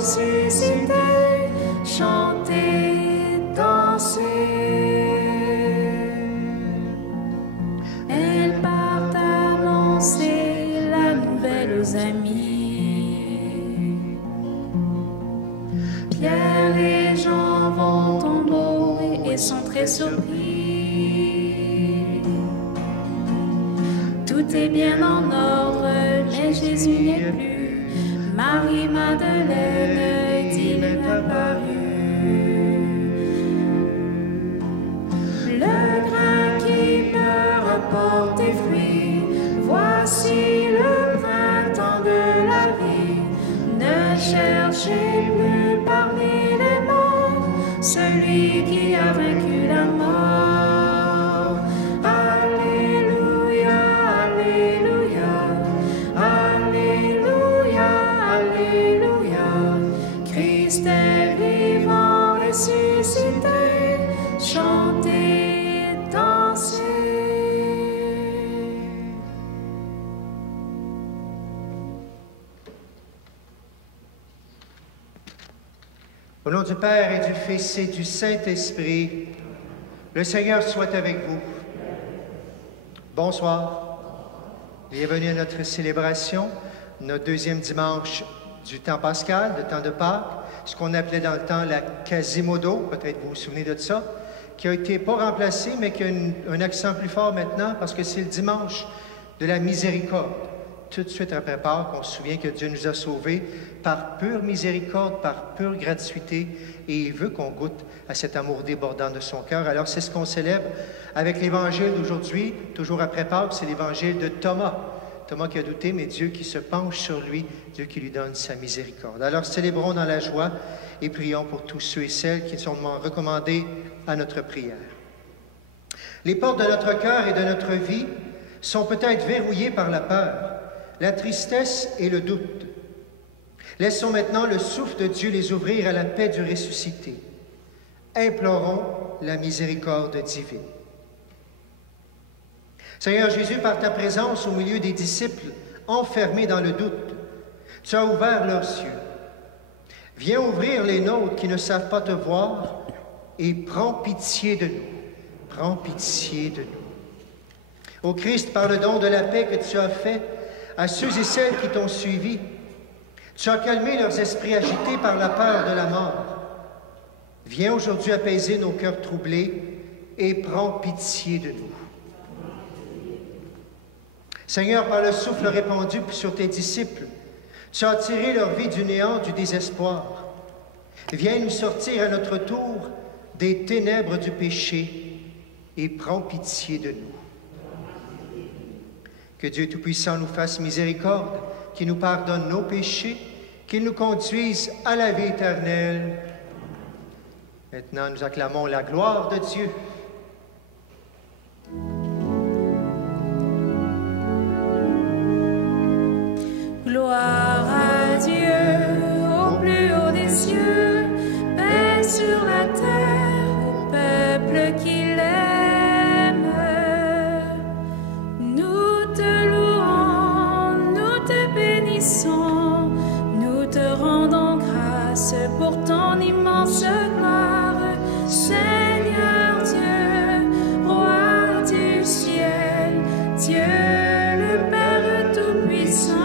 ressuscité, chantez, dansez. Elles partent annoncer la nouvelle aux amis. Pierre et Jean vont tomber et sont très surpris. Tout est bien en ordre, mais Jésus n'est plus. Marie-Madeleine dit-il apparu. Le grain qui peut rapporter fruit, voici le printemps de la vie. Ne cherchez plus parmi les morts celui qui a vaincu la mort. Alléluia, Alléluia, Alléluia, Alléluia. Christ est vivant, ressuscité, chantez, dansez. Au nom du Père et du Fils et du Saint-Esprit, le Seigneur soit avec vous. Bonsoir. Bienvenue à notre célébration, notre deuxième dimanche du temps pascal, le temps de Pâques, ce qu'on appelait dans le temps la Quasimodo, peut-être vous vous souvenez de ça, qui a été pas remplacé, mais qui a un accent plus fort maintenant, parce que c'est le dimanche de la miséricorde. Tout de suite après Pâques, on se souvient que Dieu nous a sauvés par pure miséricorde, par pure gratuité, et il veut qu'on goûte à cet amour débordant de son cœur. Alors c'est ce qu'on célèbre avec l'évangile d'aujourd'hui, toujours après Pâques, c'est l'évangile de Thomas. Thomas qui a douté, mais Dieu qui se penche sur lui, Dieu qui lui donne sa miséricorde. Alors célébrons dans la joie et prions pour tous ceux et celles qui sont recommandés à notre prière. Les portes de notre cœur et de notre vie sont peut-être verrouillées par la peur, la tristesse et le doute. Laissons maintenant le souffle de Dieu les ouvrir à la paix du ressuscité. Implorons la miséricorde divine. Seigneur Jésus, par ta présence au milieu des disciples enfermés dans le doute, tu as ouvert leurs yeux. Viens ouvrir les nôtres qui ne savent pas te voir et prends pitié de nous. Prends pitié de nous. Ô Christ, par le don de la paix que tu as fait à ceux et celles qui t'ont suivi, tu as calmé leurs esprits agités par la peur de la mort. Viens aujourd'hui apaiser nos cœurs troublés et prends pitié de nous. Seigneur, par le souffle répandu sur tes disciples, tu as tiré leur vie du néant, du désespoir. Viens nous sortir à notre tour des ténèbres du péché et prends pitié de nous. Que Dieu Tout-Puissant nous fasse miséricorde, qu'il nous pardonne nos péchés, qu'il nous conduise à la vie éternelle. Maintenant, nous acclamons la gloire de Dieu. Gloire à Dieu au plus haut des cieux, paix sur la terre au peuple qui l'aime. Nous te louons, nous te bénissons, nous te rendons grâce pour ton immense gloire, Seigneur Dieu, roi du ciel, Dieu le Père Tout-Puissant.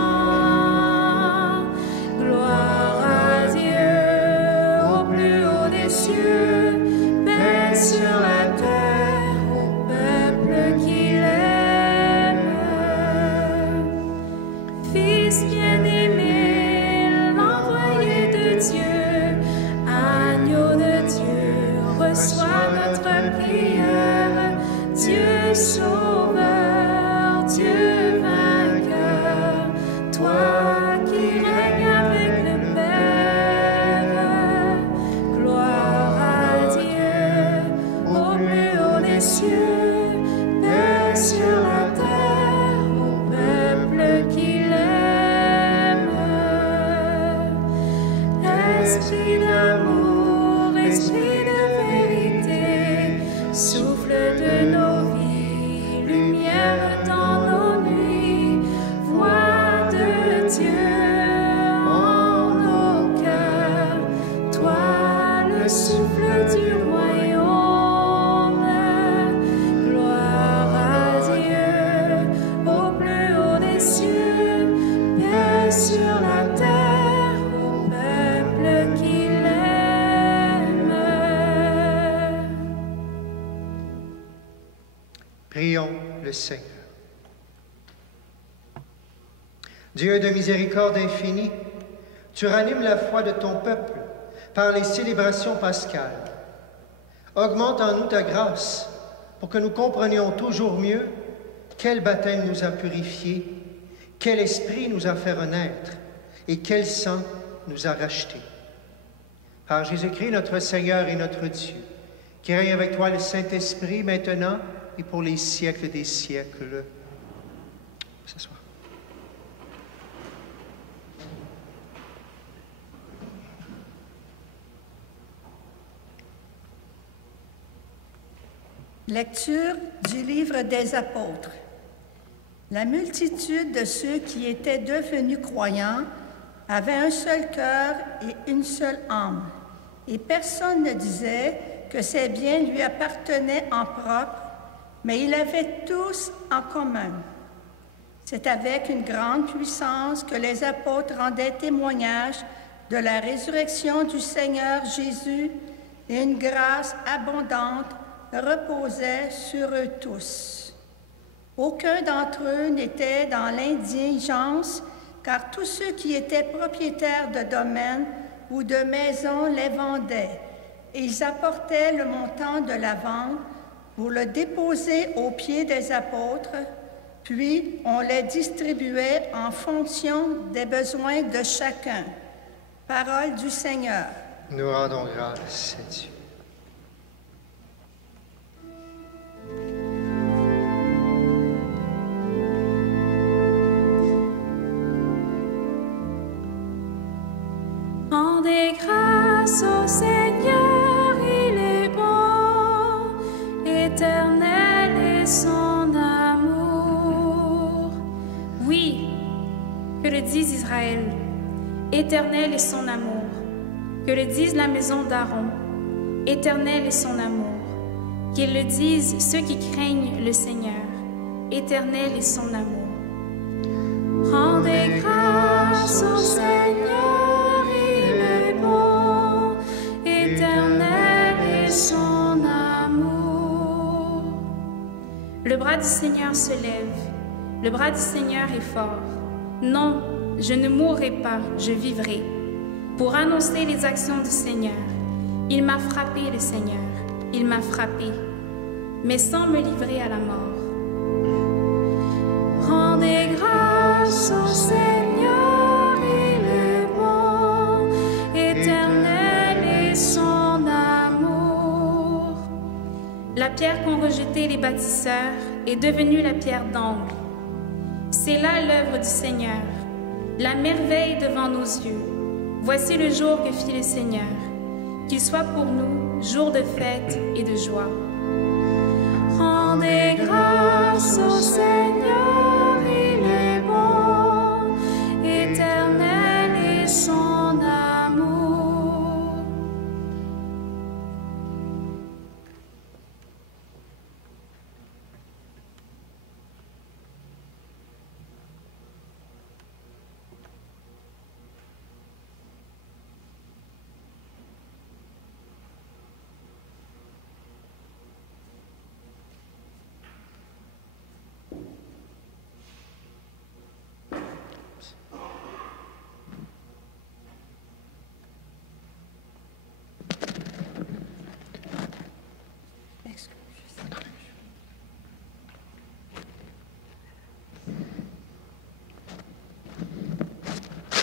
Sur la terre au peuple qui l'aime. Fils bien-aimé, l'envoyé de Dieu, agneau de Dieu, reçois notre prière. Dieu sauveur, Dieu vainqueur, toi qui règnes avec le Père. Gloire à Dieu au plus haut des cieux, paix sur la terre au peuple qui l'aime. Esprit d'amour, esprit de vérité, souffle de nos vies, lumière dans nos nuits, voix de Dieu en nos cœurs. Seigneur. Dieu de miséricorde infinie, tu ranimes la foi de ton peuple par les célébrations pascales. Augmente en nous ta grâce pour que nous comprenions toujours mieux quel baptême nous a purifiés, quel esprit nous a fait renaître et quel sang nous a rachetés. Par Jésus-Christ, notre Seigneur et notre Dieu, qui règne avec toi le Saint-Esprit maintenant et pour les siècles des siècles. S'asseoir. Lecture du livre des Apôtres. La multitude de ceux qui étaient devenus croyants avait un seul cœur et une seule âme, et personne ne disait que ses biens lui appartenaient en propre, mais ils avaient tous en commun. C'est avec une grande puissance que les apôtres rendaient témoignage de la résurrection du Seigneur Jésus, et une grâce abondante reposait sur eux tous. Aucun d'entre eux n'était dans l'indigence, car tous ceux qui étaient propriétaires de domaines ou de maisons les vendaient, et ils apportaient le montant de la vente pour le déposer aux pieds des apôtres, puis on les distribuait en fonction des besoins de chacun. Parole du Seigneur. Nous rendons grâce à Dieu. Rendez grâce au Seigneur, il est bon, éternel est son amour. Oui, que le dise Israël, éternel est son amour. Que le dise la maison d'Aaron, éternel est son amour. Qu'ils le disent ceux qui craignent le Seigneur, éternel est son amour. Rendez grâce au Seigneur, il est bon, éternel est son amour. Le bras du Seigneur se lève, le bras du Seigneur est fort. Non, je ne mourrai pas, je vivrai, pour annoncer les actions du Seigneur. Il m'a frappé, le Seigneur, il m'a frappé, mais sans me livrer à la mort. Rendez grâce au Seigneur, il est bon, éternel est son amour. La pierre qu'ont rejetée les bâtisseurs est devenue la pierre d'angle. C'est là l'œuvre du Seigneur, la merveille devant nos yeux. Voici le jour que fit le Seigneur, qu'il soit pour nous jour de fête et de joie. Rendez grâce au Seigneur, il est bon, éternel est son amour.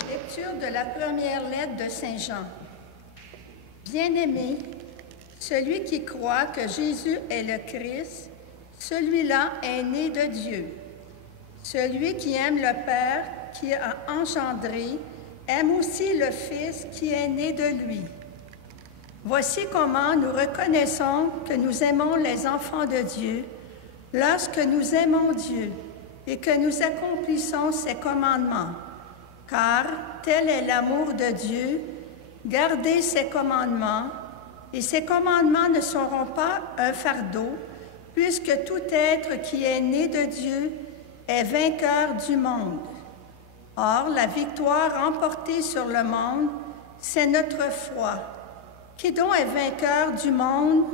Lecture de la première lettre de Saint Jean. Bien-aimé, celui qui croit que Jésus est le Christ, celui-là est né de Dieu. Celui qui aime le Père qui a engendré, aime aussi le Fils qui est né de lui. Voici comment nous reconnaissons que nous aimons les enfants de Dieu, lorsque nous aimons Dieu et que nous accomplissons ses commandements. Car tel est l'amour de Dieu, garder ses commandements, et ses commandements ne seront pas un fardeau, puisque tout être qui est né de Dieu est vainqueur du monde. Or, la victoire remportée sur le monde, c'est notre foi. Qui donc est vainqueur du monde?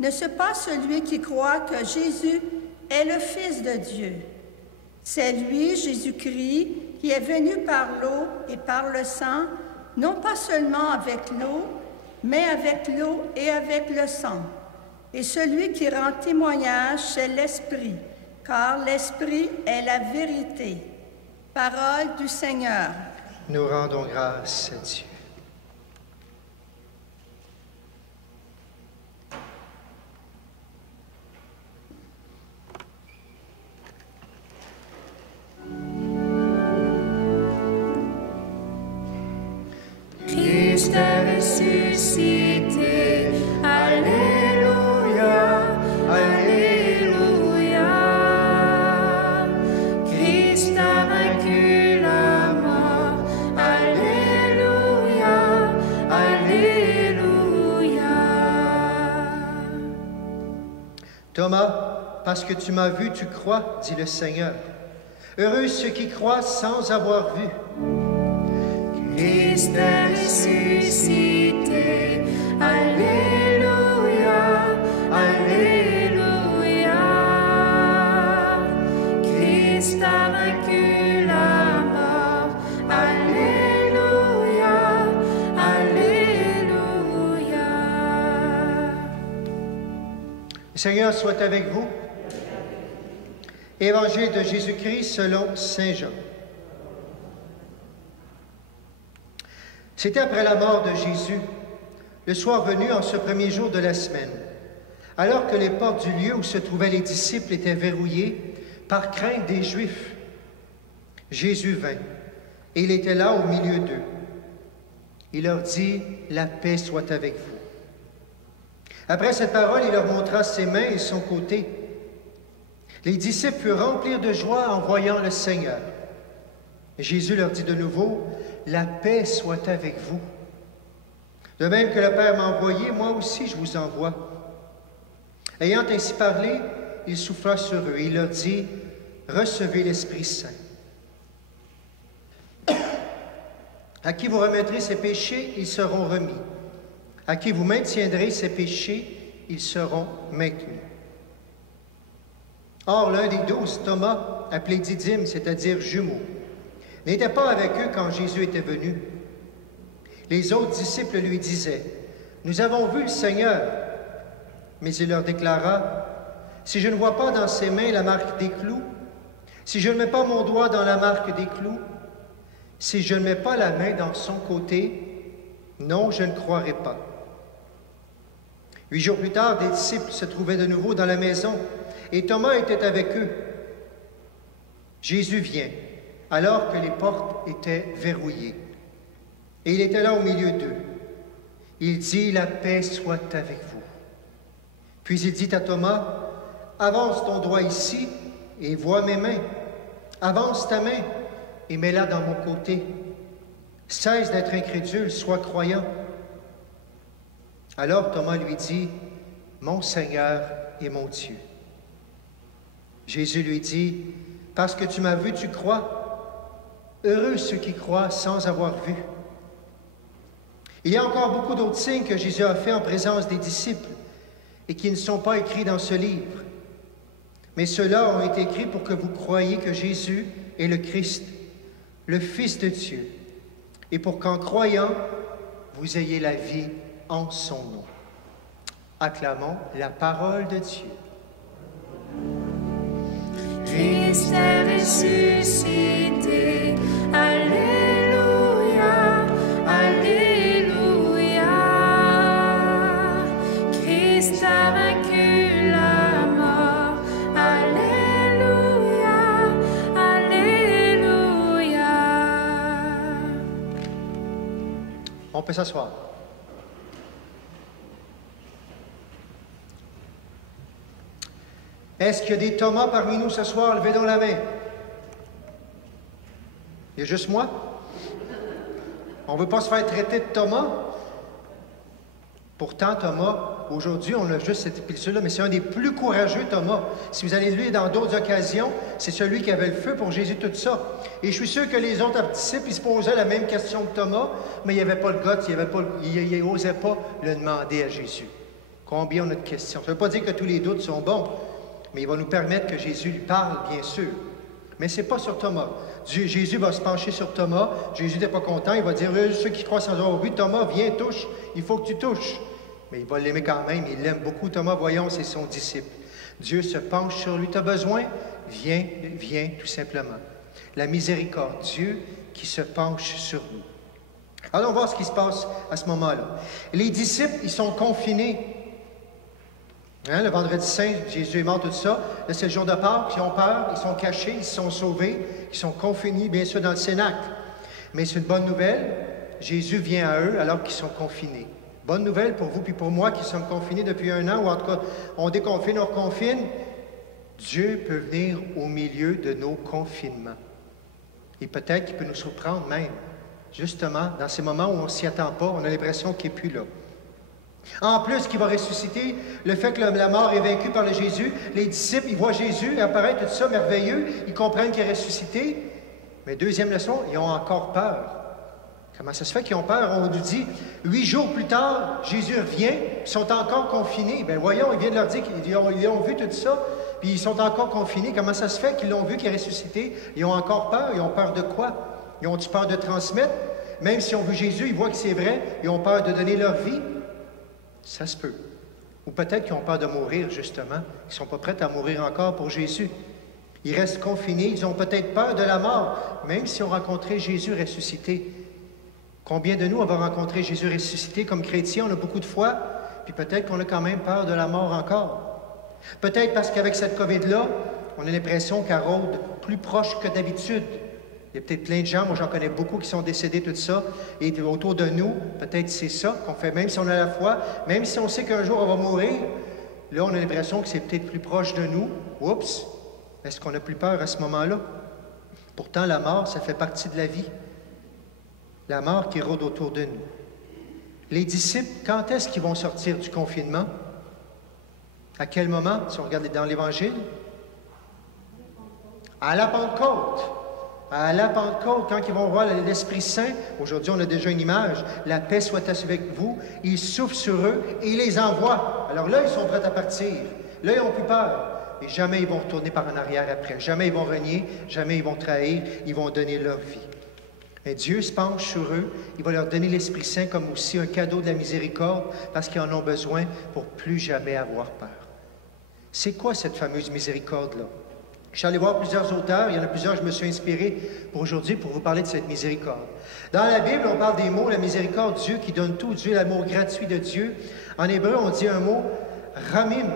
Ne ce pas celui qui croit que Jésus est le Fils de Dieu. C'est lui, Jésus-Christ, qui est venu par l'eau et par le sang, non pas seulement avec l'eau, mais avec l'eau et avec le sang. Et celui qui rend témoignage, c'est l'Esprit, car l'Esprit est la vérité. Parole du Seigneur. Nous rendons grâce à Dieu. Christ est ressuscité, Alléluia, Alléluia. Christ a vaincu la mort, Alléluia, Alléluia. Thomas, parce que tu m'as vu, tu crois, dit le Seigneur. Heureux ceux qui croient sans avoir vu. Christ est ressuscité, Alléluia, Alléluia. Christ a vaincu la mort, Alléluia, Alléluia. Le Seigneur soit avec vous. Évangile de Jésus-Christ selon Saint Jean. C'était après la mort de Jésus, le soir venu en ce premier jour de la semaine, alors que les portes du lieu où se trouvaient les disciples étaient verrouillées par crainte des Juifs. Jésus vint, et il était là au milieu d'eux. Il leur dit, « La paix soit avec vous. » Après cette parole, il leur montra ses mains et son côté. Les disciples furent remplis de joie en voyant le Seigneur. Jésus leur dit de nouveau, « La paix soit avec vous. De même que le Père m'a envoyé, moi aussi je vous envoie. » Ayant ainsi parlé, il souffla sur eux et il leur dit, « Recevez l'Esprit Saint. À qui vous remettrez ses péchés, ils seront remis. À qui vous maintiendrez ses péchés, ils seront maintenus. » Or, l'un des 12, Thomas, appelé Didyme, c'est-à-dire jumeau, n'était pas avec eux quand Jésus était venu. Les autres disciples lui disaient, « Nous avons vu le Seigneur. » Mais il leur déclara, « Si je ne vois pas dans ses mains la marque des clous, si je ne mets pas mon doigt dans la marque des clous, si je ne mets pas la main dans son côté, non, je ne croirai pas. » 8 jours plus tard, des disciples se trouvaient de nouveau dans la maison, et Thomas était avec eux. Jésus vient, alors que les portes étaient verrouillées. Et il était là au milieu d'eux. Il dit, « La paix soit avec vous. » Puis il dit à Thomas, « Avance ton doigt ici et vois mes mains. Avance ta main et mets-la dans mon côté. Cesse d'être incrédule, sois croyant. » Alors Thomas lui dit, « Mon Seigneur et mon Dieu. » Jésus lui dit, « Parce que tu m'as vu, tu crois. Heureux ceux qui croient sans avoir vu. » Il y a encore beaucoup d'autres signes que Jésus a faits en présence des disciples et qui ne sont pas écrits dans ce livre. Mais ceux-là ont été écrits pour que vous croyiez que Jésus est le Christ, le Fils de Dieu, et pour qu'en croyant, vous ayez la vie en son nom. Acclamons la parole de Dieu. Christ est ressuscité, Alléluia, Alléluia. Christ a vaincu la mort, Alléluia, Alléluia. On peut s'asseoir. Est-ce qu'il y a des Thomas parmi nous ce soir? Levez donc la main. Il y a juste moi? On ne veut pas se faire traiter de Thomas? Pourtant, Thomas, aujourd'hui, on a juste cette épître-là, mais c'est un des plus courageux, Thomas. Si vous allez le lire dans d'autres occasions, c'est celui qui avait le feu pour Jésus, tout ça. Et je suis sûr que les autres disciples, ils se posaient la même question que Thomas, mais il n'y avait pas le guts, il n'osait pas le demander à Jésus. Combien on a de questions? Ça ne veut pas dire que tous les doutes sont bons, Mais il va nous permettre que Jésus lui parle, bien sûr. Mais ce n'est pas sur Thomas. Jésus va se pencher sur Thomas. Jésus n'est pas content. Il va dire, ceux qui croient sans avoir vu, Thomas, viens, touche. Il faut que tu touches. Mais il va l'aimer quand même. Il l'aime beaucoup, Thomas. Voyons, c'est son disciple. Dieu se penche sur lui. Tu as besoin? Viens, viens, tout simplement. La miséricorde, Dieu qui se penche sur nous. Allons voir ce qui se passe à ce moment-là. Les disciples, ils sont confinés. Le vendredi saint, Jésus est mort, tout ça. Là, c'est le jour de Pâques. Ils ont peur, ils sont cachés, ils se sont sauvés. Ils sont confinés, bien sûr, dans le cénacle. Mais c'est une bonne nouvelle. Jésus vient à eux alors qu'ils sont confinés. Bonne nouvelle pour vous puis pour moi qui sommes confinés depuis 1 an, ou en tout cas, on déconfine, on reconfine. Dieu peut venir au milieu de nos confinements. Et peut-être qu'il peut nous surprendre même. Justement, dans ces moments où on ne s'y attend pas, on a l'impression qu'il n'est plus là. En plus, qu'il va ressusciter, le fait que la mort est vaincue par le Jésus, les disciples, ils voient Jésus apparaître, tout ça, merveilleux, ils comprennent qu'il est ressuscité. Mais deuxième leçon, ils ont encore peur. Comment ça se fait qu'ils ont peur? On nous dit, 8 jours plus tard, Jésus revient, ils sont encore confinés. Bien voyons, il vient de leur dire qu'ils ont vu tout ça, puis ils sont encore confinés. Comment ça se fait qu'ils l'ont vu qu'il est ressuscité? Ils ont encore peur. Ils ont peur de quoi? Ils ont-tu peur de transmettre? Même si on veut Jésus, ils voient que c'est vrai, ils ont peur de donner leur vie. Ça se peut. Ou peut-être qu'ils ont peur de mourir, justement. Ils ne sont pas prêts à mourir encore pour Jésus. Ils restent confinés, ils ont peut-être peur de la mort, même s'ils ont rencontré Jésus ressuscité. Combien de nous avons rencontré Jésus ressuscité comme chrétiens? On a beaucoup de foi, puis peut-être qu'on a quand même peur de la mort encore. Peut-être parce qu'avec cette COVID-là, on a l'impression qu'elle rôde plus proche que d'habitude. Il y a peut-être plein de gens, moi j'en connais beaucoup qui sont décédés, tout ça, et autour de nous, peut-être c'est ça qu'on fait, même si on a la foi, même si on sait qu'un jour on va mourir, là on a l'impression que c'est peut-être plus proche de nous. Oups! Est-ce qu'on n'a plus peur à ce moment-là? Pourtant, la mort, ça fait partie de la vie. La mort qui rôde autour de nous. Les disciples, quand est-ce qu'ils vont sortir du confinement? À quel moment, si on regarde dans l'Évangile? À la Pentecôte. À la Pentecôte, quand ils vont voir l'Esprit Saint, aujourd'hui on a déjà une image, la paix soit avec vous, il souffle sur eux et il les envoie. Alors là, ils sont prêts à partir. Là, ils n'ont plus peur. Et jamais ils vont retourner par en arrière après. Jamais ils vont renier, jamais ils vont trahir, ils vont donner leur vie. Mais Dieu se penche sur eux, il va leur donner l'Esprit Saint comme aussi un cadeau de la miséricorde parce qu'ils en ont besoin pour plus jamais avoir peur. C'est quoi cette fameuse miséricorde-là? Je suis allé voir plusieurs auteurs, il y en a plusieurs, je me suis inspiré pour aujourd'hui pour vous parler de cette miséricorde. Dans la Bible, on parle des mots, la miséricorde, Dieu qui donne tout, Dieu, l'amour gratuit de Dieu. En hébreu, on dit un mot, ramim,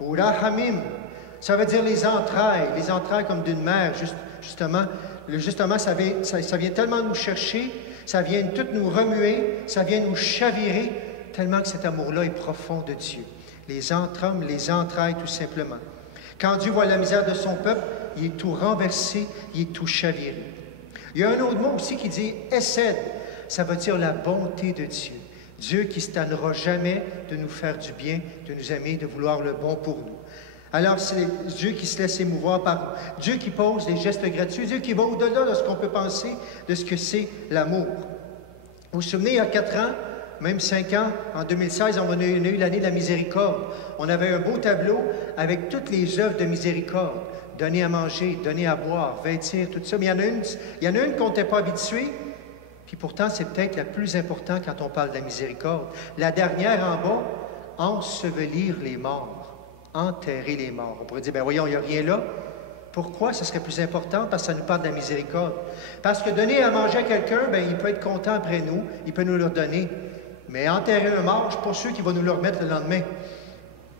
ou rahamim. Ça veut dire les entrailles comme d'une mère, justement, ça vient tellement nous chercher, ça vient tout nous remuer, ça vient nous chavirer, tellement que cet amour-là est profond de Dieu. Les entrailles, les entrailles, tout simplement. Quand Dieu voit la misère de son peuple, il est tout renversé, il est tout chaviré. Il y a un autre mot aussi qui dit « Essed », ça veut dire la bonté de Dieu. Dieu qui ne se tannera jamais de nous faire du bien, de nous aimer, de vouloir le bon pour nous. Alors, c'est Dieu qui se laisse émouvoir par nous. Dieu qui pose des gestes gratuits, Dieu qui va au-delà de ce qu'on peut penser, de ce que c'est l'amour. Vous vous souvenez, il y a 4 ans, même 5 ans, en 2016, on a eu l'année de la miséricorde. On avait un beau tableau avec toutes les œuvres de miséricorde. Donner à manger, donner à boire, vêtir, tout ça. Mais il y en a une qu'on n'était pas habitué, puis pourtant, c'est peut-être la plus importante quand on parle de la miséricorde. La dernière en bas, ensevelir les morts, enterrer les morts. On pourrait dire, bien voyons, il n'y a rien là. Pourquoi ce serait plus important? Parce que ça nous parle de la miséricorde. Parce que donner à manger à quelqu'un, bien, il peut être content après nous, il peut nous le redonner. Mais enterrer un mort, je ne suis pas sûr qu'il va nous le remettre le lendemain.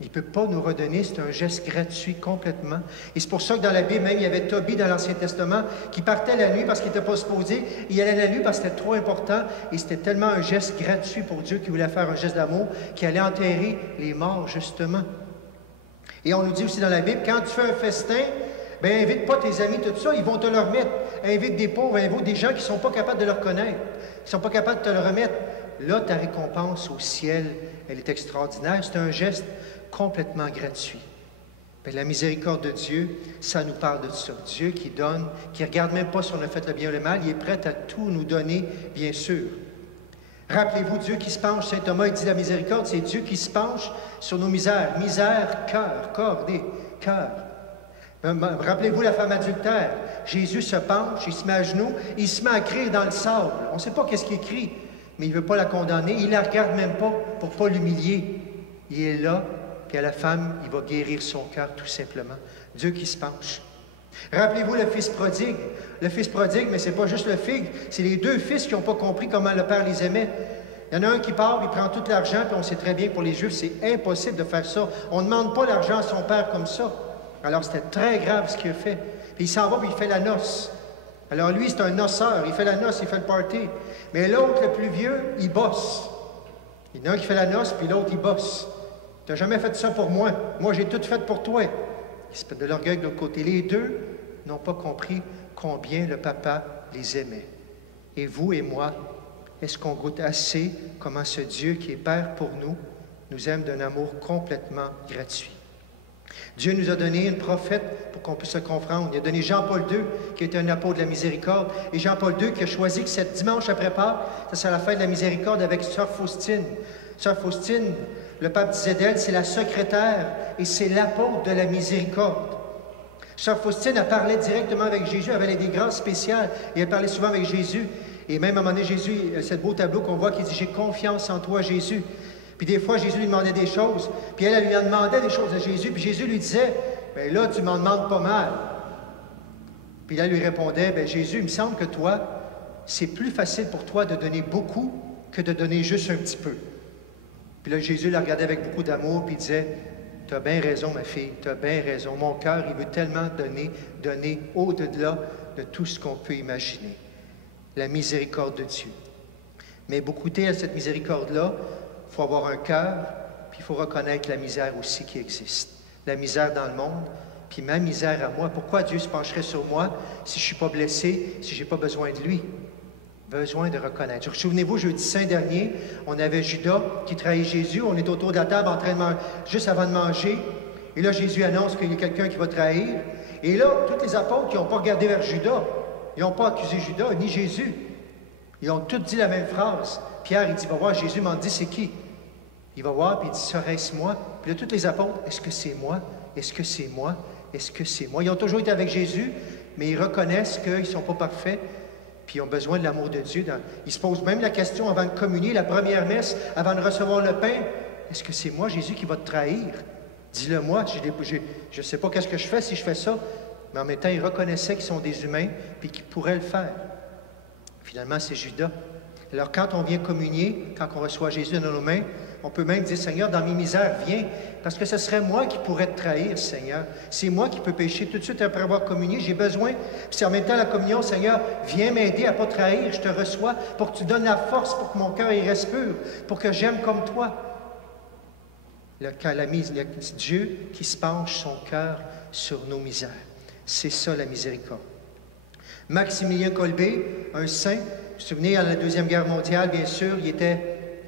Il ne peut pas nous redonner, c'est un geste gratuit complètement. Et c'est pour ça que dans la Bible, même, il y avait Tobie dans l'Ancien Testament qui partait la nuit parce qu'il n'était pas supposé. Il allait la nuit parce que c'était trop important et c'était tellement un geste gratuit pour Dieu qu'il voulait faire un geste d'amour qu'il allait enterrer les morts, justement. Et on nous dit aussi dans la Bible, quand tu fais un festin, bien, invite pas tes amis, tout ça, ils vont te le remettre. Invite des pauvres, invite des gens qui ne sont pas capables de le reconnaître, qui ne sont pas capables de te le remettre. Là, ta récompense au ciel, elle est extraordinaire. C'est un geste complètement gratuit. Bien, la miséricorde de Dieu, ça nous parle de ça. Dieu qui donne, qui ne regarde même pas si on a fait le bien ou le mal, il est prêt à tout nous donner, bien sûr. Rappelez-vous, Dieu qui se penche, saint Thomas, il dit la miséricorde, c'est Dieu qui se penche sur nos misères. Misère, cœur, corps, cœur. Rappelez-vous la femme adultère. Jésus se penche, il se met à genoux, il se met à crier dans le sable. On ne sait pas qu'est-ce qu'il crie, mais il ne veut pas la condamner. Il ne la regarde même pas pour ne pas l'humilier. Il est là, puis à la femme, il va guérir son cœur tout simplement. Dieu qui se penche. Rappelez-vous le fils prodigue. Le fils prodigue, mais ce n'est pas juste le figue, c'est les deux fils qui n'ont pas compris comment le père les aimait. Il y en a un qui part, il prend tout l'argent, puis on sait très bien que pour les Juifs, c'est impossible de faire ça. On ne demande pas l'argent à son père comme ça. Alors c'était très grave ce qu'il a fait. Puis il s'en va, puis il fait la noce. Alors lui, c'est un noceur, il fait la noce, il fait le party. Mais l'autre, le plus vieux, il bosse. Il y en a un qui fait la noce, puis l'autre, il bosse. Tu n'as jamais fait ça pour moi. Moi, j'ai tout fait pour toi. Il se fait de l'orgueil de l'autre côté. Les deux n'ont pas compris combien le papa les aimait. Et vous et moi, est-ce qu'on goûte assez comment ce Dieu qui est Père pour nous aime d'un amour complètement gratuit? Dieu nous a donné une prophète pour qu'on puisse se comprendre. Il a donné Jean-Paul II, qui était un apôtre de la miséricorde. Et Jean-Paul II qui a choisi que cette dimanche après Pâques, ça sera la fête de la miséricorde avec Sœur Faustine. Sœur Faustine, le pape disait d'elle, c'est la secrétaire et c'est l'apôtre de la miséricorde. Sœur Faustine, elle parlait directement avec Jésus, elle avait des grâces spéciales et elle parlait souvent avec Jésus. Et même à un moment donné, Jésus, c'est beau tableau qu'on voit qui dit « J'ai confiance en toi, Jésus ». Puis des fois, Jésus lui demandait des choses, puis elle lui en demandait des choses à Jésus, puis Jésus lui disait « Bien là, tu m'en demandes pas mal ». Puis là, elle lui répondait « Bien Jésus, il me semble que toi, c'est plus facile pour toi de donner beaucoup que de donner juste un petit peu ». Puis là, Jésus la regardait avec beaucoup d'amour, puis il disait « Tu as bien raison, ma fille, tu as bien raison. Mon cœur, il veut tellement donner au-delà de tout ce qu'on peut imaginer. » La miséricorde de Dieu. Mais pour goûter à cette miséricorde-là, il faut avoir un cœur, puis il faut reconnaître la misère aussi qui existe. La misère dans le monde, puis ma misère à moi. Pourquoi Dieu se pencherait sur moi si je ne suis pas blessé, si je n'ai pas besoin de lui? Besoin de reconnaître. Souvenez-vous, jeudi saint dernier, on avait Judas qui trahit Jésus. On est autour de la table en train de manger, juste avant de manger. Et là, Jésus annonce qu'il y a quelqu'un qui va trahir. Et là, tous les apôtres qui n'ont pas regardé vers Judas, ils n'ont pas accusé Judas, ni Jésus. Ils ont tous dit la même phrase. Pierre, il dit, va voir, Jésus m'en dit, c'est qui? Il va voir, puis il dit, serait-ce moi? Puis là, tous les apôtres, est-ce que c'est moi? Est-ce que c'est moi? Est-ce que c'est moi? Ils ont toujours été avec Jésus, mais ils reconnaissent qu'ils ne sont pas parfaits, puis ils ont besoin de l'amour de Dieu. Ils se posent même la question avant de communier, la première messe, avant de recevoir le pain, est-ce que c'est moi, Jésus, qui va te trahir? Dis-le-moi, je ne sais pas qu'est-ce que je fais si je fais ça. Mais en même temps, ils reconnaissaient qu'ils sont des humains et qu'ils pourraient le faire. Finalement, c'est Judas. Alors, quand on vient communier, quand on reçoit Jésus dans nos mains, on peut même dire, Seigneur, dans mes misères, viens, parce que ce serait moi qui pourrais te trahir, Seigneur. C'est moi qui peux pécher tout de suite après avoir communié. J'ai besoin, puis c'est en même temps la communion, Seigneur, viens m'aider à ne pas trahir, je te reçois, pour que tu donnes la force pour que mon cœur y reste pur, pour que j'aime comme toi. Dieu qui se penche son cœur sur nos misères. C'est ça, la miséricorde. Maximilien Kolbe, un saint, vous vous souvenez, à la Deuxième Guerre mondiale, bien sûr,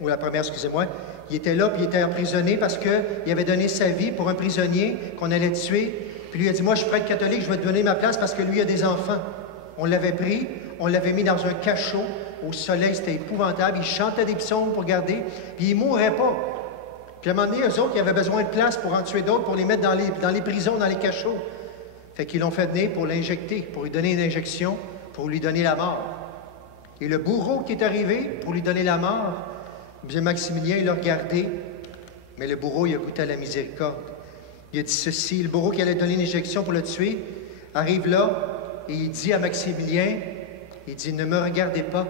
ou la première, excusez-moi, il était là, puis il était emprisonné parce qu'il avait donné sa vie pour un prisonnier qu'on allait tuer. Puis lui a dit, moi, je suis prêtre catholique, je vais te donner ma place parce que lui a des enfants. On l'avait pris, on l'avait mis dans un cachot, au soleil, c'était épouvantable. Il chantait des psaumes pour garder, puis il ne mourrait pas. Puis à un moment donné, eux autres, ils avaient besoin de place pour en tuer d'autres, pour les mettre dans les prisons, dans les cachots. Fait qu'ils l'ont fait venir pour l'injecter, pour lui donner une injection, pour lui donner la mort. Et le bourreau qui est arrivé pour lui donner la mort, bien Maximilien, il l'a regardé, mais le bourreau, il a goûté à la miséricorde. Il a dit ceci, le bourreau qui allait donner une injection pour le tuer, arrive là et il dit à Maximilien, il dit, ne me regardez pas,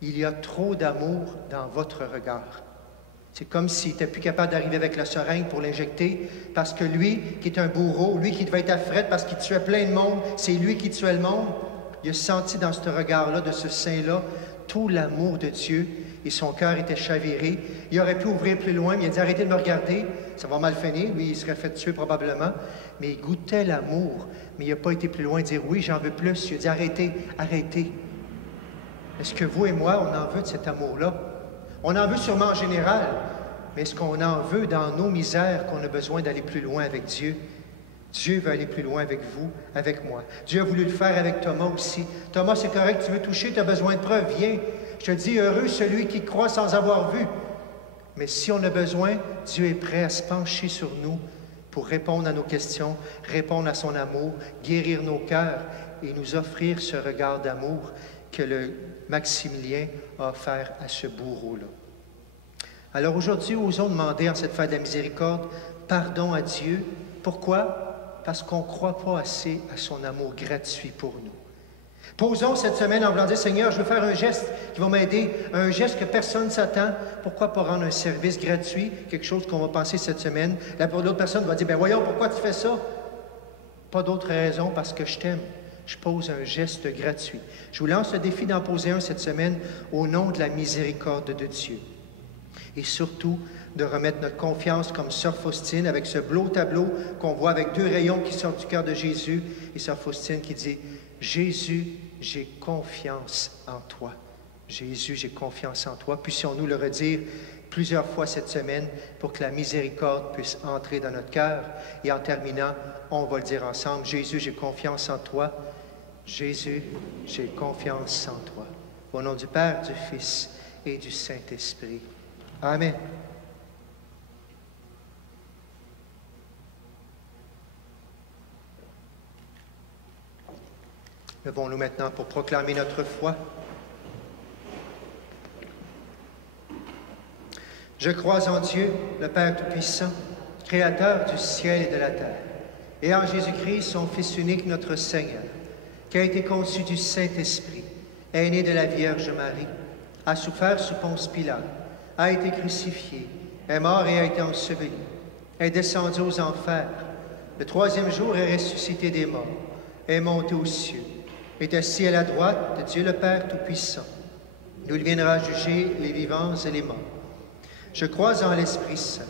il y a trop d'amour dans votre regard. C'est comme s'il n'était plus capable d'arriver avec la seringue pour l'injecter, parce que lui, qui est un bourreau, lui qui devait être à frette parce qu'il tuait plein de monde, c'est lui qui tuait le monde. Il a senti dans ce regard-là, de ce saint-là, tout l'amour de Dieu, et son cœur était chaviré. Il aurait pu ouvrir plus loin, mais il a dit, arrêtez de me regarder, ça va mal finir. Lui, il serait fait tuer probablement, mais il goûtait l'amour. Mais il n'a pas été plus loin, dire, oui, j'en veux plus. Il a dit, arrêtez, arrêtez. Est-ce que vous et moi, on en veut de cet amour-là? On en veut sûrement en général, mais est-ce qu'on en veut dans nos misères qu'on a besoin d'aller plus loin avec Dieu? Dieu veut aller plus loin avec vous, avec moi. Dieu a voulu le faire avec Thomas aussi. Thomas, c'est correct, tu veux toucher, tu as besoin de preuves, viens. Je te dis, heureux celui qui croit sans avoir vu. Mais si on a besoin, Dieu est prêt à se pencher sur nous pour répondre à nos questions, répondre à son amour, guérir nos cœurs et nous offrir ce regard d'amour que le Maximilien a offert à ce bourreau-là. Alors aujourd'hui, osons demander en cette fête de la miséricorde pardon à Dieu. Pourquoi? Parce qu'on ne croit pas assez à son amour gratuit pour nous. Posons cette semaine en voulant dire, Seigneur, je veux faire un geste qui va m'aider, un geste que personne ne s'attend. Pourquoi pas rendre un service gratuit, quelque chose qu'on va penser cette semaine? Là, pour l'autre personne va dire, ben voyons, pourquoi tu fais ça? Pas d'autre raison, parce que je t'aime. Je pose un geste gratuit. Je vous lance le défi d'en poser un cette semaine au nom de la miséricorde de Dieu. Et surtout, de remettre notre confiance comme Sœur Faustine avec ce beau tableau qu'on voit avec 2 rayons qui sortent du cœur de Jésus et Sœur Faustine qui dit « Jésus, j'ai confiance en toi. Jésus, j'ai confiance en toi. » Puissions-nous le redire plusieurs fois cette semaine pour que la miséricorde puisse entrer dans notre cœur. Et en terminant, on va le dire ensemble « Jésus, j'ai confiance en toi. Jésus, j'ai confiance en toi. » Au nom du Père, du Fils et du Saint-Esprit. Amen. Levons-nous maintenant pour proclamer notre foi. Je crois en Dieu, le Père Tout-Puissant, Créateur du ciel et de la terre, et en Jésus-Christ, son Fils unique, notre Seigneur, qui a été conçu du Saint-Esprit, est né de la Vierge Marie, a souffert sous Ponce Pilate, a été crucifié, est mort et a été enseveli, est descendu aux enfers, le 3e jour est ressuscité des morts, est monté aux cieux, est assis à la droite de Dieu le Père Tout-Puissant, d'où il viendra juger les vivants et les morts. Je crois en l'Esprit Saint,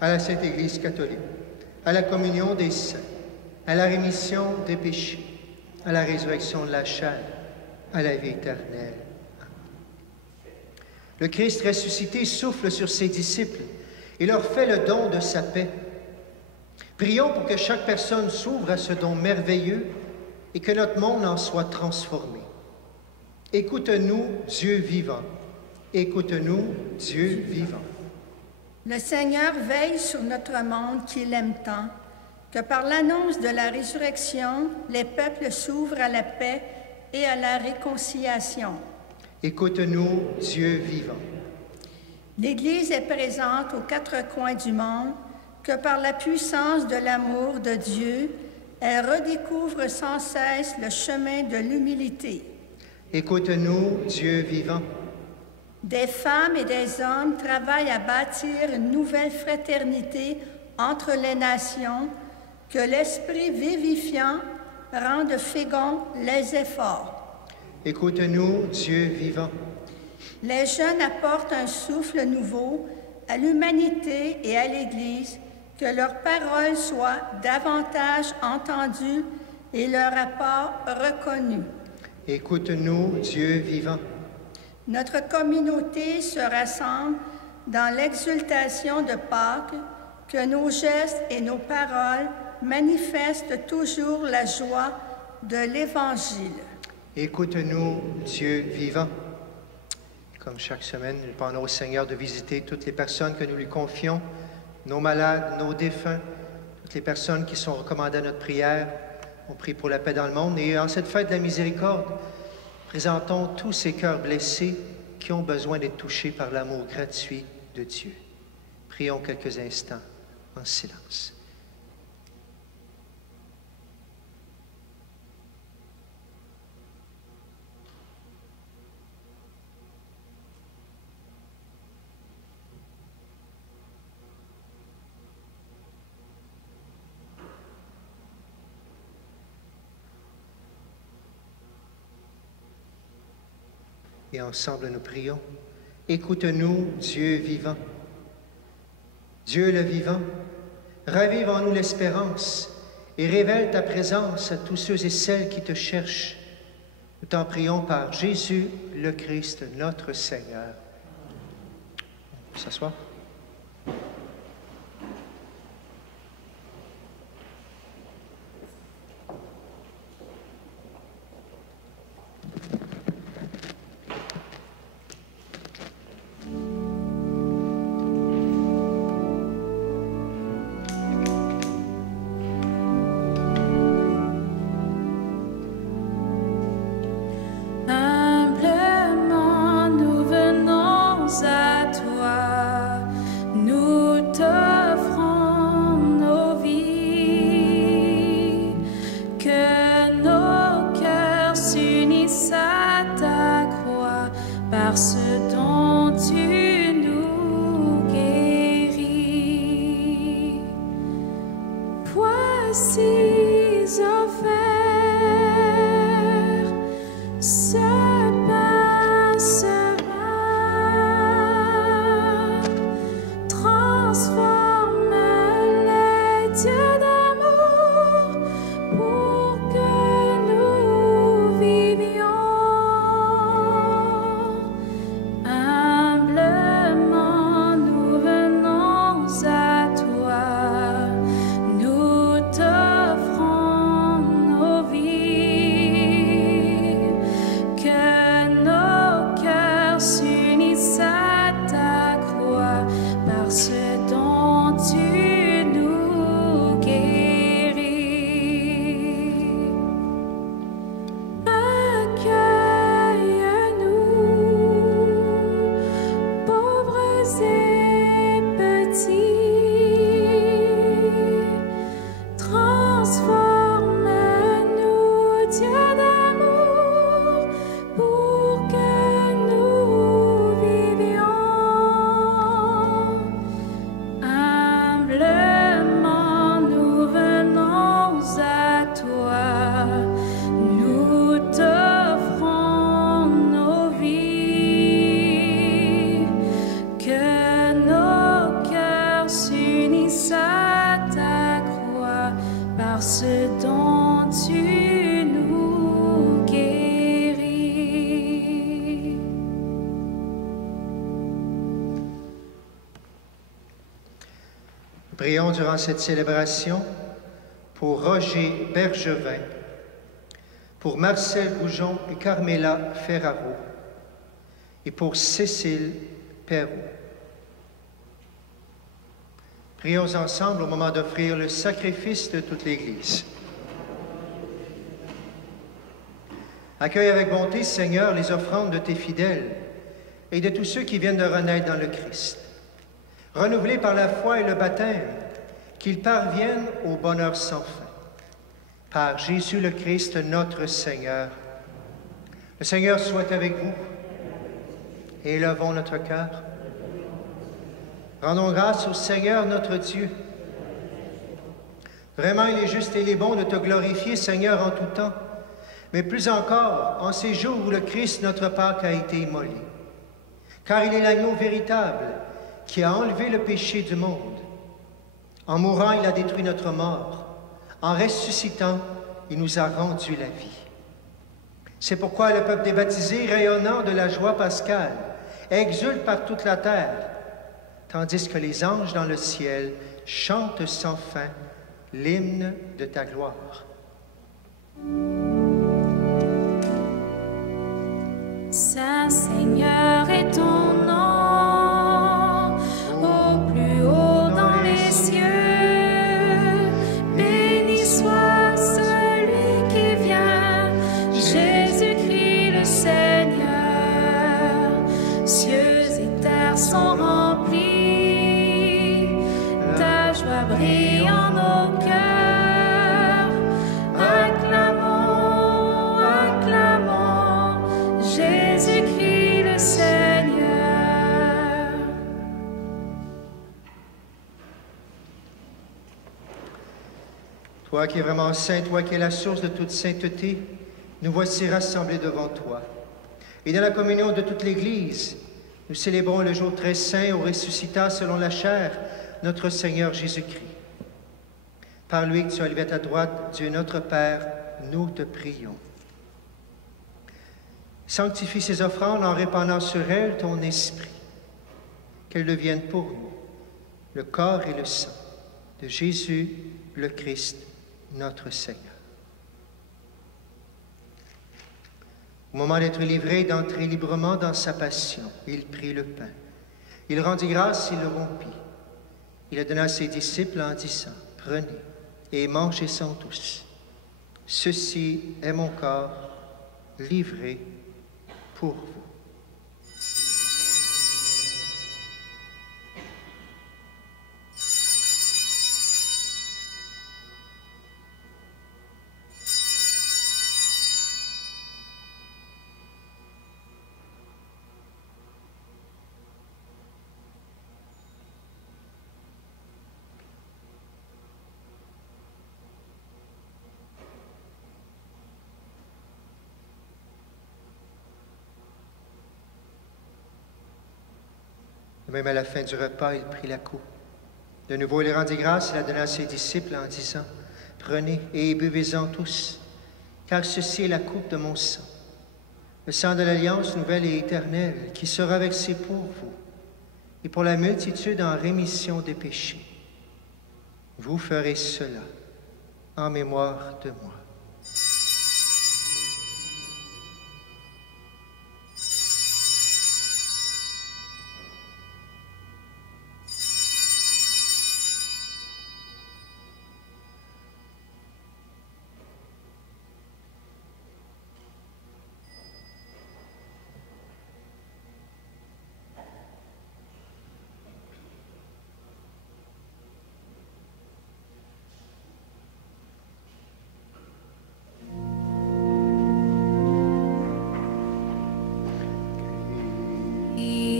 à la Sainte Église catholique, à la communion des saints, à la rémission des péchés, à la résurrection de la chair, à la vie éternelle. Le Christ ressuscité souffle sur ses disciples et leur fait le don de sa paix. Prions pour que chaque personne s'ouvre à ce don merveilleux et que notre monde en soit transformé. Écoute-nous, Dieu vivant. Écoute-nous, Dieu vivant. Le Seigneur veille sur notre monde qu'il aime tant, que par l'annonce de la résurrection, les peuples s'ouvrent à la paix et à la réconciliation. Écoute-nous, Dieu vivant. L'Église est présente aux 4 coins du monde, que par la puissance de l'amour de Dieu, elle redécouvre sans cesse le chemin de l'humilité. Écoute-nous, Dieu vivant. Des femmes et des hommes travaillent à bâtir une nouvelle fraternité entre les nations, que l'Esprit vivifiant rende féconds les efforts. Écoute-nous, Dieu vivant. Les jeunes apportent un souffle nouveau à l'humanité et à l'Église, que leurs paroles soient davantage entendues et leur apport reconnu. Écoute-nous, Dieu vivant. Notre communauté se rassemble dans l'exultation de Pâques, que nos gestes et nos paroles manifestent toujours la joie de l'Évangile. Écoute-nous, Dieu vivant. Comme chaque semaine, nous demandons au Seigneur de visiter toutes les personnes que nous lui confions, nos malades, nos défunts, toutes les personnes qui sont recommandées à notre prière. On prie pour la paix dans le monde. Et en cette fête de la miséricorde, présentons tous ces cœurs blessés qui ont besoin d'être touchés par l'amour gratuit de Dieu. Prions quelques instants en silence. Et ensemble, nous prions. Écoute-nous, Dieu vivant. Dieu le vivant, ravive en nous l'espérance et révèle ta présence à tous ceux et celles qui te cherchent. Nous t'en prions par Jésus, le Christ, notre Seigneur. On peut s'asseoir. tu nous guéris. Voici offert ce pain serein, transforme les dieux d'amour pour que nous vivions humblement. Nous venons à toi, nous t'offrons nos vies, que nos cœurs s'unissent à ta croix par ce dont tu nous guéris. Accueille-nous, pauvres et petits, transforme-nous, Dieu d'amour, pour que nous vivions humblement. Nous venons à toi, nous t'offrons nos vies, que nos cœurs s'unissent à ta croix par ce dont tu nous guéris. Prions durant cette célébration pour Roger Bergevin, pour Marcel Goujon et Carmela Ferraro, et pour Cécile Perrault. Prions ensemble au moment d'offrir le sacrifice de toute l'Église. Accueille avec bonté, Seigneur, les offrandes de tes fidèles et de tous ceux qui viennent de renaître dans le Christ. Renouvelés par la foi et le baptême, qu'ils parviennent au bonheur sans fin. Par Jésus le Christ, notre Seigneur. Le Seigneur soit avec vous. Et élevons notre cœur. Rendons grâce au Seigneur notre Dieu. Vraiment, il est juste et il est bon de te glorifier, Seigneur, en tout temps, mais plus encore en ces jours où le Christ, notre Pâque, a été immolé. Car il est l'agneau véritable qui a enlevé le péché du monde. En mourant, il a détruit notre mort. En ressuscitant, il nous a rendu la vie. C'est pourquoi le peuple des baptisés, rayonnant de la joie pascale, exulte par toute la terre, tandis que les anges dans le ciel chantent sans fin l'hymne de ta gloire. Saint Seigneur est ton nom, au plus haut dans les cieux. Béni soit celui qui vient, Jésus-Christ le Seigneur. Cieux et terre sont remplis, ta joie brille en nos cœurs. Acclamons, acclamons, Jésus-Christ le Seigneur. Toi qui es vraiment saint, toi qui es la source de toute sainteté, nous voici rassemblés devant toi. Et dans la communion de toute l'Église, nous célébrons le jour très saint où ressuscita selon la chair notre Seigneur Jésus-Christ. Par lui que tu as élevé à ta droite, Dieu notre Père, nous te prions. Sanctifie ces offrandes en répandant sur elles ton esprit, qu'elles deviennent pour nous le corps et le sang de Jésus le Christ, notre Seigneur. Au moment d'être livré et d'entrer librement dans sa passion, il prit le pain. Il rendit grâce, il le rompit. Il le donna à ses disciples en disant, « Prenez et mangez-en tous. Ceci est mon corps livré pour vous. » Même à la fin du repas, il prit la coupe. De nouveau, il rendit grâce et la donna à ses disciples en disant, « Prenez et buvez-en tous, car ceci est la coupe de mon sang, le sang de l'alliance nouvelle et éternelle, qui sera versé pour vous et pour la multitude en rémission des péchés. Vous ferez cela en mémoire de moi. »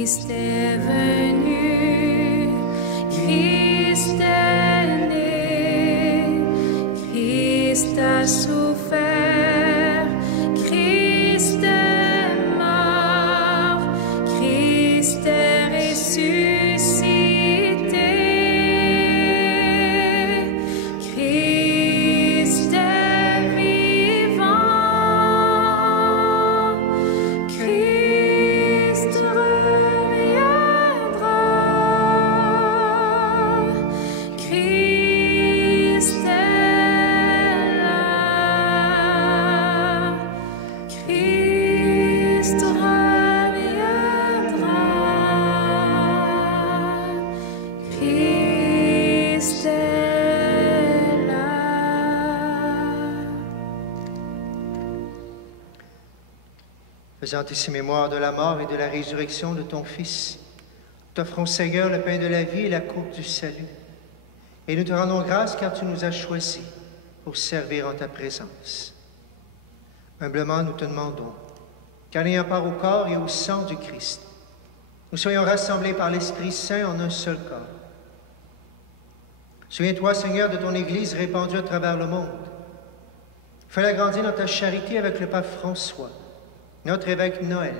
Christ est venu, Christ est né, Christ a souffert, Christ est mort, Christ est ressuscité, Christ est vivant, Christ reviendra, Christ est là, Christ reviendra, Christ est là. Faisant ici mémoire de la mort et de la résurrection de ton Fils, t'offrons, Seigneur, le pain de la vie et la coupe du salut. Et nous te rendons grâce car tu nous as choisis pour servir en ta présence. Humblement, nous te demandons qu'en ayant part au corps et au sang du Christ, nous soyons rassemblés par l'Esprit Saint en un seul corps. Souviens-toi, Seigneur, de ton Église répandue à travers le monde. Fais-la grandir dans ta charité avec le pape François, notre évêque Noël,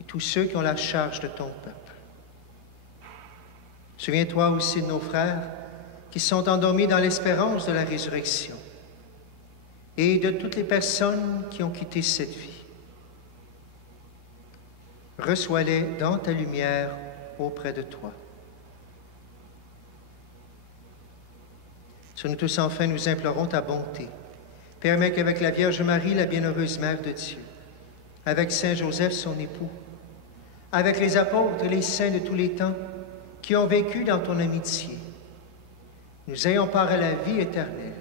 et tous ceux qui ont la charge de ton peuple. Souviens-toi aussi de nos frères qui sont endormis dans l'espérance de la résurrection et de toutes les personnes qui ont quitté cette vie. Reçois-les dans ta lumière auprès de toi. Sur nous tous, enfin, nous implorons ta bonté. Permets qu'avec la Vierge Marie, la bienheureuse Mère de Dieu, avec Saint Joseph, son époux, avec les apôtres et les saints de tous les temps qui ont vécu dans ton amitié, nous ayons part à la vie éternelle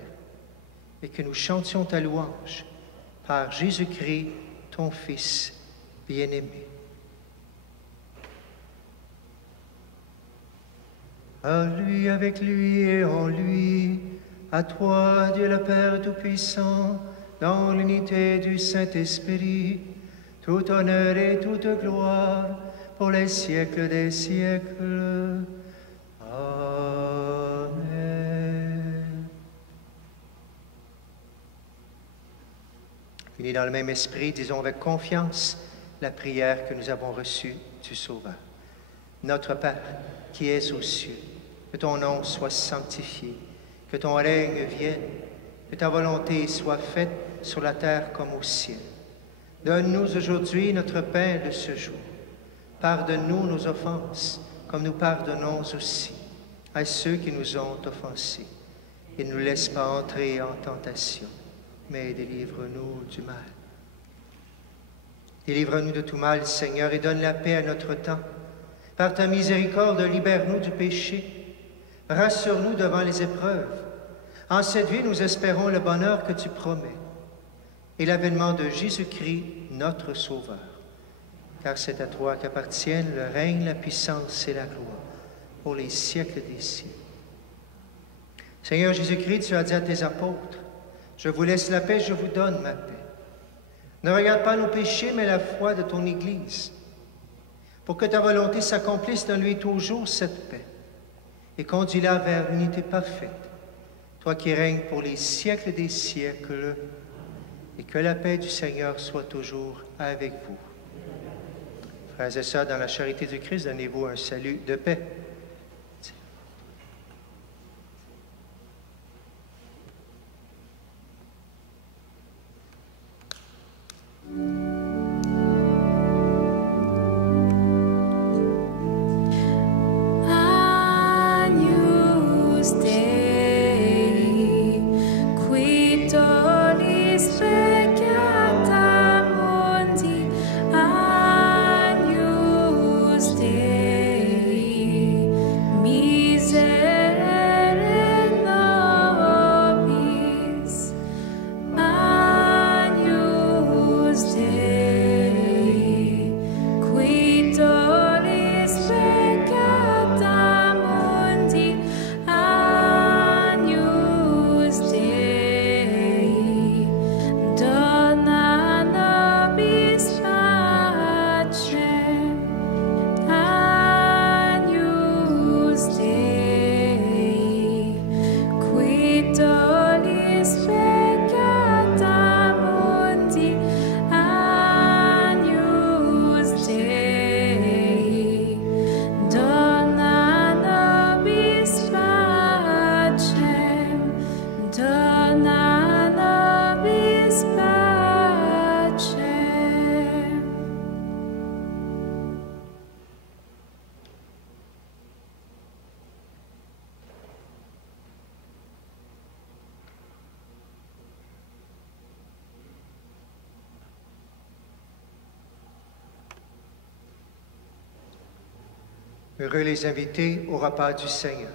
et que nous chantions ta louange par Jésus-Christ, ton Fils bien-aimé. À lui, avec lui et en lui, à toi, Dieu le Père Tout-Puissant, dans l'unité du Saint-Esprit, tout honneur et toute gloire pour les siècles des siècles. Amen. Unis dans le même esprit, disons avec confiance la prière que nous avons reçue du Sauveur. Notre Père, qui es aux cieux, que ton nom soit sanctifié, que ton règne vienne, que ta volonté soit faite sur la terre comme au ciel. Donne-nous aujourd'hui notre pain de ce jour. Pardonne-nous nos offenses, comme nous pardonnons aussi à ceux qui nous ont offensés. Et ne nous laisse pas entrer en tentation, mais délivre-nous du mal. Délivre-nous de tout mal, Seigneur, et donne la paix à notre temps. Par ta miséricorde, libère-nous du péché. Rassure-nous devant les épreuves. En cette vie, nous espérons le bonheur que tu promets et l'avènement de Jésus-Christ, notre Sauveur. Car c'est à toi qu'appartiennent le règne, la puissance et la gloire pour les siècles des siècles. Seigneur Jésus-Christ, tu as dit à tes apôtres, « Je vous laisse la paix, je vous donne ma paix. » Ne regarde pas nos péchés, mais la foi de ton Église, pour que ta volonté s'accomplisse, donne-lui toujours cette paix et conduis-la vers l'unité parfaite, toi qui règnes pour les siècles des siècles, et que la paix du Seigneur soit toujours avec vous. Frères et sœurs, dans la charité du Christ, donnez-vous un salut de paix. Heureux les invités au repas du Seigneur.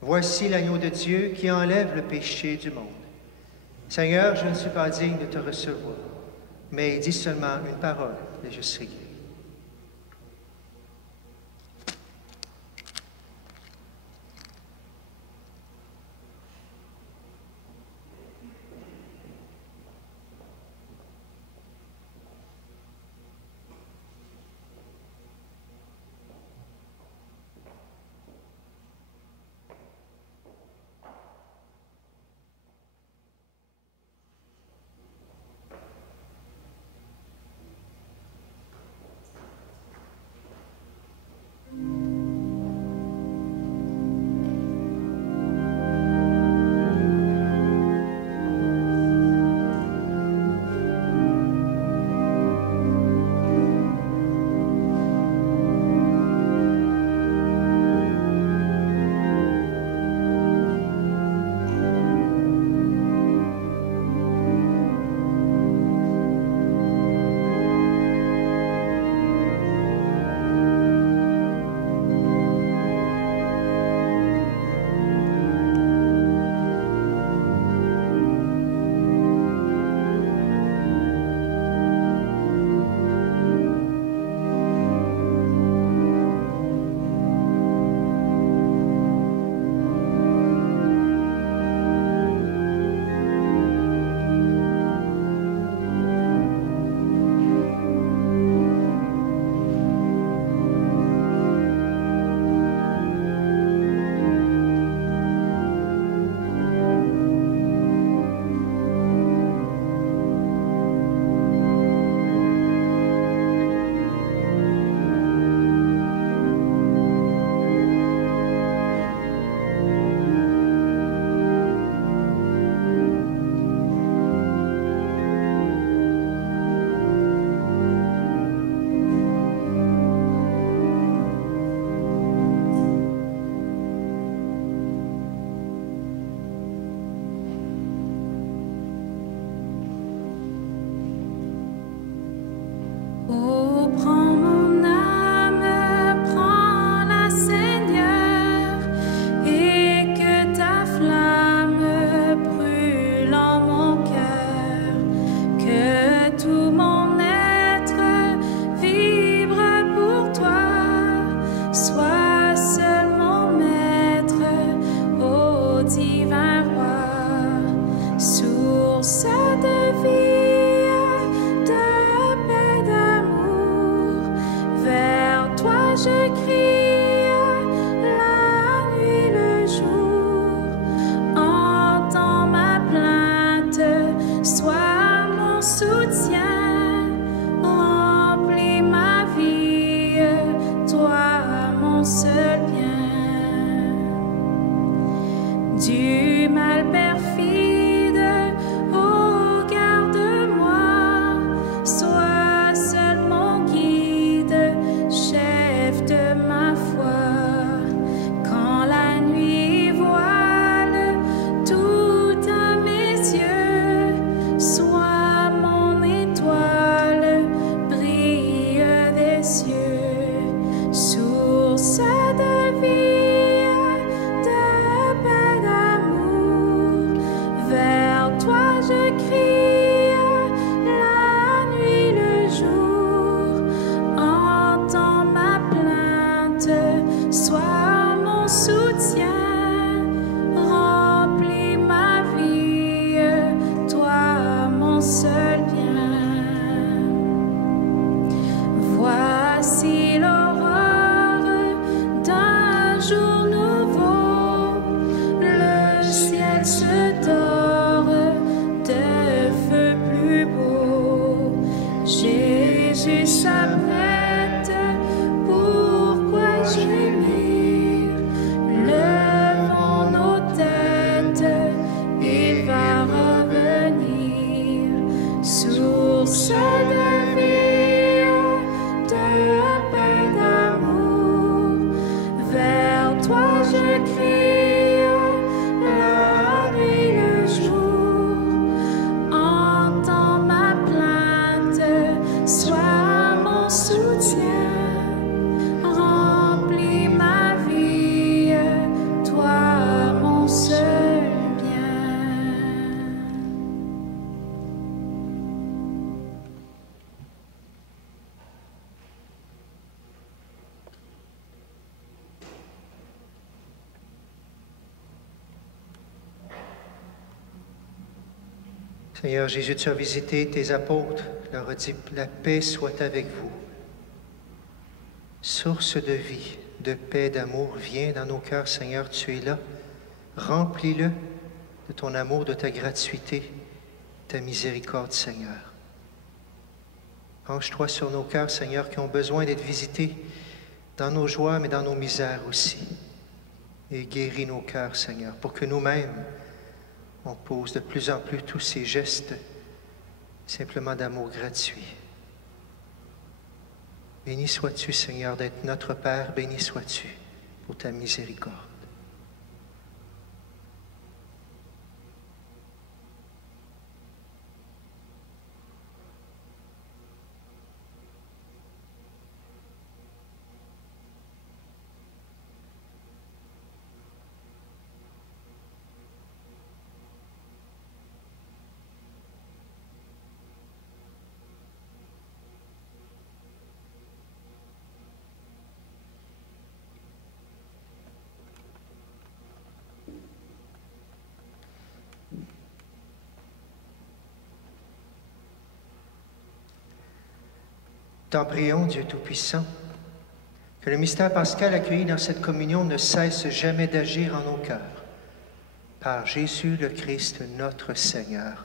Voici l'agneau de Dieu qui enlève le péché du monde. Seigneur, je ne suis pas digne de te recevoir, mais dis seulement une parole et je serai guéri. Sois mon soutien, remplis ma vie. seul bien. Du mal perfide, oh garde-moi, sois seul mon guide, chef de ma foi. Quand la nuit voile tout à mes yeux, sois mon étoile, brille des cieux, source de vie, de paix, d'amour. Vers toi je crie la nuit, le jour. Entends ma plainte, sois mon soutien. Remplis ma vie, toi mon seul bien. Voici l'aurore d'un jour nouveau, le ciel se dore de feux plus beaux. Jésus s'apprête, pourquoi gémir? Levons nos têtes, il va revenir. Source de vie, de paix, d'amour. Vers toi je crie la nuit, le jour. Entends ma plainte, sois mon soutien. Remplis ma vie, toi mon seul bien. Seigneur Jésus, tu as visité tes apôtres, leur as dit, la paix soit avec vous. Source de vie, de paix, d'amour, viens dans nos cœurs, Seigneur, tu es là. Remplis-le de ton amour, de ta gratuité, ta miséricorde, Seigneur. Penche-toi sur nos cœurs, Seigneur, qui ont besoin d'être visités dans nos joies, mais dans nos misères aussi. Et guéris nos cœurs, Seigneur, pour que nous-mêmes, on pose de plus en plus tous ces gestes simplement d'amour gratuit. Béni sois-tu, Seigneur, d'être notre Père, béni sois-tu pour ta miséricorde. T'en prions, Dieu Tout-Puissant, que le mystère pascal accueilli dans cette communion ne cesse jamais d'agir en nos cœurs. Par Jésus le Christ, notre Seigneur.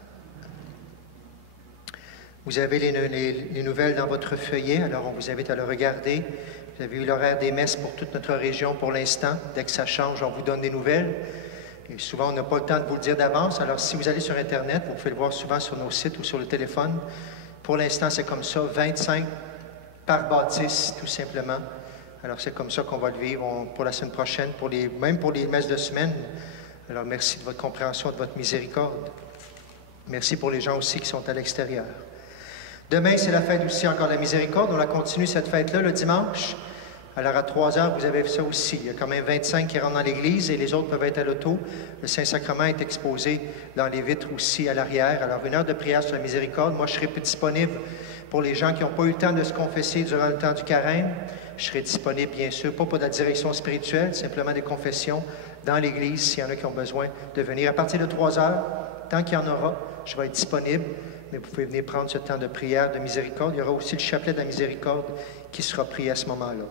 Vous avez les nouvelles dans votre feuillet, alors on vous invite à le regarder. Vous avez eu l'horaire des messes pour toute notre région pour l'instant. Dès que ça change, on vous donne des nouvelles. Et souvent, on n'a pas le temps de vous le dire d'avance. Alors, si vous allez sur Internet, vous pouvez le voir souvent sur nos sites ou sur le téléphone. Pour l'instant, c'est comme ça, 25 par bâtisse, tout simplement. Alors, c'est comme ça qu'on va le vivre pour la semaine prochaine, même pour les messes de semaine. Alors, merci de votre compréhension, de votre miséricorde. Merci pour les gens aussi qui sont à l'extérieur. Demain, c'est la fête aussi encore de la miséricorde. On la continue cette fête-là le dimanche. Alors, à 3 heures, vous avez ça aussi. Il y a quand même 25 qui rentrent dans l'église et les autres peuvent être à l'auto. Le Saint-Sacrement est exposé dans les vitres aussi à l'arrière. Alors, 1 heure de prière sur la miséricorde. Moi, je serai plus disponible pour les gens qui n'ont pas eu le temps de se confesser durant le temps du carême. Je serai disponible, bien sûr, pas pour la direction spirituelle, simplement des confessions dans l'église s'il y en a qui ont besoin de venir. À partir de 3 heures, tant qu'il y en aura, je vais être disponible. Mais vous pouvez venir prendre ce temps de prière, de miséricorde. Il y aura aussi le chapelet de la miséricorde qui sera prié à ce moment-là.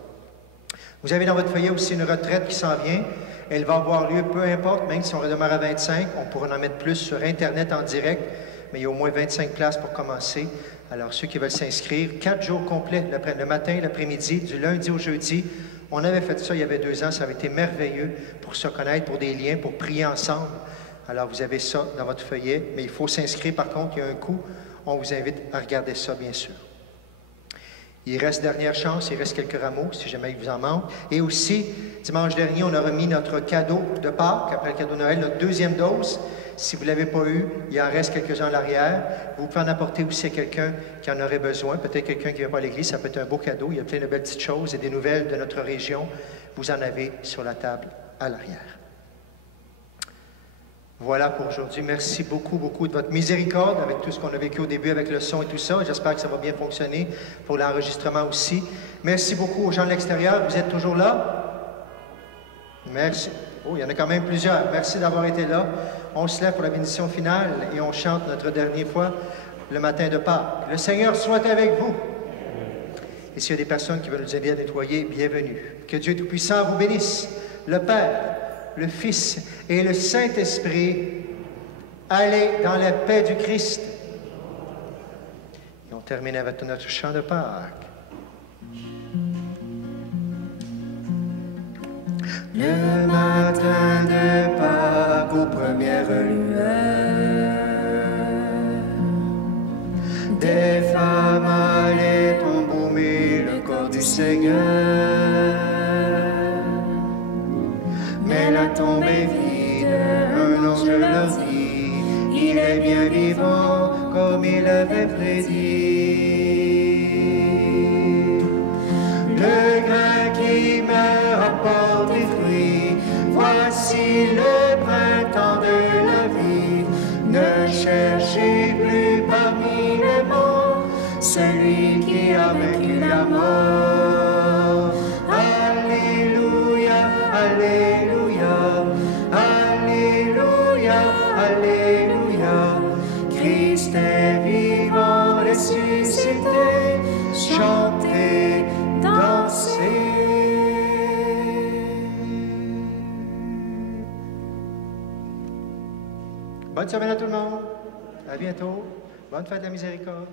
Vous avez dans votre feuillet aussi une retraite qui s'en vient. Elle va avoir lieu, peu importe, même si on redémarre à 25, on pourra en mettre plus sur Internet en direct, mais il y a au moins 25 places pour commencer. Alors, ceux qui veulent s'inscrire, 4 jours complets, le matin, l'après-midi, du lundi au jeudi, On avait fait ça il y avait 2 ans, ça avait été merveilleux pour se connaître, pour des liens, pour prier ensemble. Alors, vous avez ça dans votre feuillet, mais il faut s'inscrire par contre, il y a un coût. On vous invite à regarder ça, bien sûr. Il reste dernière chance, il reste quelques rameaux, si jamais il vous en manque. Et aussi, dimanche dernier, on a remis notre cadeau de Pâques, après le cadeau de Noël, notre 2e dose. Si vous ne l'avez pas eu, il en reste quelques-uns en l'arrière. Vous pouvez en apporter aussi à quelqu'un qui en aurait besoin. Peut-être quelqu'un qui ne vient pas à l'église, ça peut être un beau cadeau. Il y a plein de belles petites choses et des nouvelles de notre région. Vous en avez sur la table à l'arrière. Voilà pour aujourd'hui. Merci beaucoup, beaucoup de votre miséricorde avec tout ce qu'on a vécu au début avec le son et tout ça. J'espère que ça va bien fonctionner pour l'enregistrement aussi. Merci beaucoup aux gens de l'extérieur. Vous êtes toujours là? Merci. Oh, il y en a quand même plusieurs. Merci d'avoir été là. On se lève pour la bénédiction finale et on chante notre dernière fois le matin de Pâques. Le Seigneur soit avec vous. Et s'il y a des personnes qui veulent nous aider à nettoyer, bienvenue. Que Dieu Tout-Puissant vous bénisse. Le Père, le Fils et le Saint-Esprit, allez dans la paix du Christ. Et on termine avec notre chant de Pâques. Le matin de Pâques aux premières lueurs, des femmes allaient embaumer le corps du Seigneur. Mais la tombe est vide, un ange leur dit, il est bien vivant comme il avait prédit. Le grain qui meurt apporte des fruits, voici le printemps de la vie. Ne cherchez plus parmi les morts celui qui a vaincu la mort. Alléluia, alléluia, alléluia, alléluia. Christ est vivant, ressuscité, chantez, dansez. Bonne semaine à tout le monde. À bientôt. Bonne fête de la miséricorde.